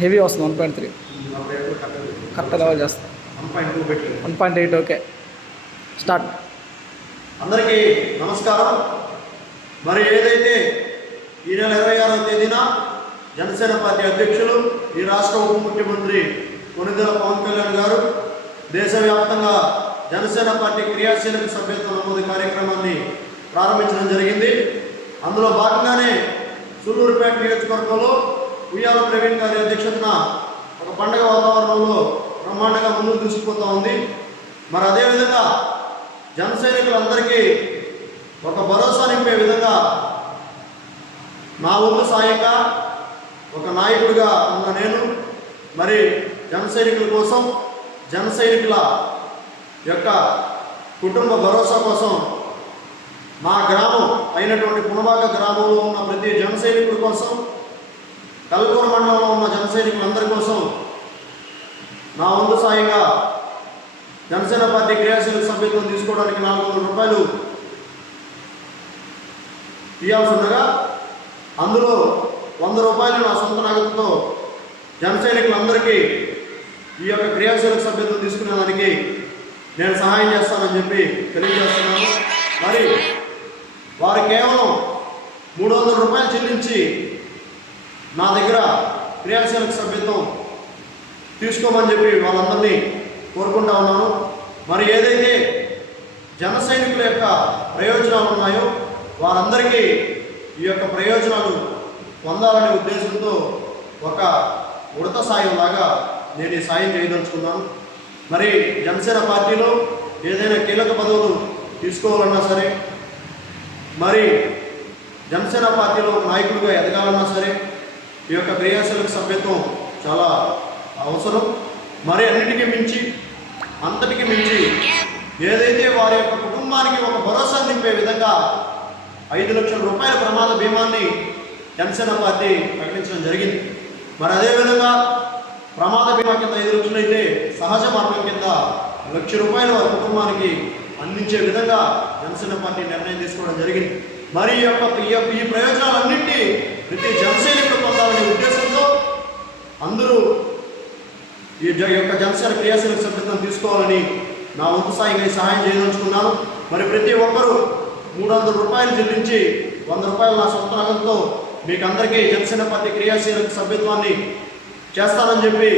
Heavy వస్తుంది 1.3 correct level చేస్తాం 1.8 okay start. అందరికీ నమస్కారం. మరి ఏదైతే ఈ నెల 26వ తేదీన జనసేన పార్టీ అధ్యక్షులు ఈ రాష్ట్ర ఉప ముఖ్యమంత్రి కొణిదెల పవన్ కళ్యాణ్ గారు దేశవ్యాప్తంగా జనసేన పార్టీ క్రియాశీలక సభ్యత్వ నమోదు కార్యక్రమాన్ని ప్రారంభించడం జరిగింది. అందులో భాగంగానే సూళ్ళూరుపేట నియోజకవర్గంలో ఉయ్యాల ప్రవీణ్ గారి అధ్యక్షతన ఒక పండుగ వాతావరణంలో బ్రహ్మాండంగా ముందుకు తీసుకుపోతూ ఉంది. మరి అదేవిధంగా జన సైనికులందరికీ ఒక భరోసా నింపే విధంగా నా వంతు సాయంగా ఒక నాయకుడిగా ఉన్న నేను మరి జన సైనికుల కోసం, జన సైనికుల యొక్క కుటుంబ భరోసా కోసం మా గ్రామం అయినటువంటి పునబాక గ్రామంలో ఉన్న ప్రతి జన సైనికుడి కోసం, కల్కూరు మండలంలో ఉన్న జన సైనికులందరి కోసం నా వంతు సాయంగా జనసేన పార్టీ క్రియాశీలక సభ్యత్వం తీసుకోవడానికి 400 రూపాయలు ఇవ్వాల్సి ఉండగా అందులో 100 రూపాయలు నా సొంత నగదుతో జన సైనికులందరికీ ఈ యొక్క క్రియాశీలక సభ్యత్వం తీసుకునేదానికి నేను సహాయం చేస్తానని చెప్పి తెలియజేస్తున్నాను. మరి వారు కేవలం 300 రూపాయలు చెల్లించి నా దగ్గర క్రియాశీలక సభ్యత్వం తీసుకోమని చెప్పి వాళ్ళందరినీ కోరుకుంటా ఉన్నాను. మరి ఏదైతే జన సైనికుల యొక్క ప్రయోజనాలు ఉన్నాయో వారందరికీ ఈ యొక్క ప్రయోజనాలు పొందాలనే ఉద్దేశంతో ఒక ఉడత సాయం లాగా నేను ఈ సాయం చేయదలుచుకున్నాను. మరి జనసేన పార్టీలో ఏదైనా కీలక పదవులు తీసుకోవాలన్నా సరే, మరి జనసేన పార్టీలో నాయకులుగా ఎదగాలన్నా సరే ఈ యొక్క క్రియాశీలక సభ్యత్వం చాలా అవసరం. మరి అంతటికి మించి ఏదైతే వారి యొక్క కుటుంబానికి ఒక భరోసా నింపే విధంగా 5 లక్షల రూపాయల ప్రమాద బీమాన్ని జనసేన పార్టీ ప్రకటించడం జరిగింది. మరి అదేవిధంగా ప్రమాద బీమా కింద 5 లక్షలు అయితే సహజ మరణం కింద 1 లక్ష రూపాయలు వారి కుటుంబానికి అందించే విధంగా జనసేన పార్టీ నిర్ణయం తీసుకోవడం జరిగింది. మరి ఈ ప్రయోజనాలన్నింటినీ ప్రతి జనసైనికులు పొందాలనే ఉద్దేశంతో అందరూ ఈ యొక్క జనసేన క్రియాశీలక సభ్యత్వం తీసుకోవాలని నా వంతు సాయంగా సహాయం చేయదలుచుకున్నాను. మరి ప్రతి ఒక్కరూ 300 రూపాయలు చెల్లించి 100 రూపాయలు నా సొంత నగదుతో మీకు అందరికీ జనసేన పార్టీ క్రియాశీలక సభ్యత్వాన్ని చేస్తానని చెప్పి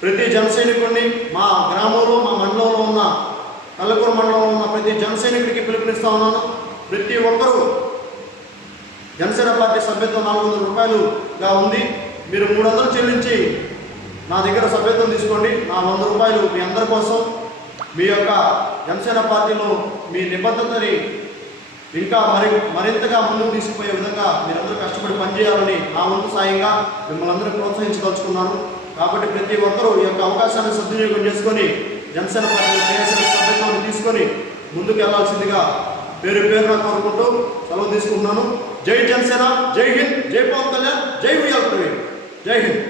ప్రతి జన సైనికుడిని మా గ్రామంలో, మా మండలంలో ఉన్న కల్లకూరు మండలంలో ఉన్న ప్రతి జన సైనికుడికి పిలుపునిస్తా ఉన్నాను. ప్రతి ఒక్కరూ జనసేన పార్టీ సభ్యత్వం 400 రూపాయలుగా ఉంది. మీరు 300 చెల్లించి నా దగ్గర సభ్యత్వం తీసుకోండి. నా 100 రూపాయలు మీ అందరి కోసం, మీ యొక్క జనసేన పార్టీలో మీ నిబద్ధతని ఇంకా మరింతగా ముందుకు తీసుకుపోయే విధంగా మీరందరూ కష్టపడి పనిచేయాలని నా వంతు సాయంగా మిమ్మల్ని అందరూ ప్రోత్సహించదలుచుకున్నాను. కాబట్టి ప్రతి ఒక్కరూ ఈ యొక్క అవకాశాన్ని సద్వినియోగం చేసుకొని జనసేన పార్టీ క్రియాశీలక సభ్యత్వాన్ని తీసుకొని ముందుకు వెళ్లాల్సిందిగా పేరున కోరుకుంటూ సెలవు తీసుకుంటున్నాను. జై జనసేన, జై హింద్, జై పవన్ కళ్యాణ్, జై ఉయ్యాల ప్రవీణ్, జై హింద్.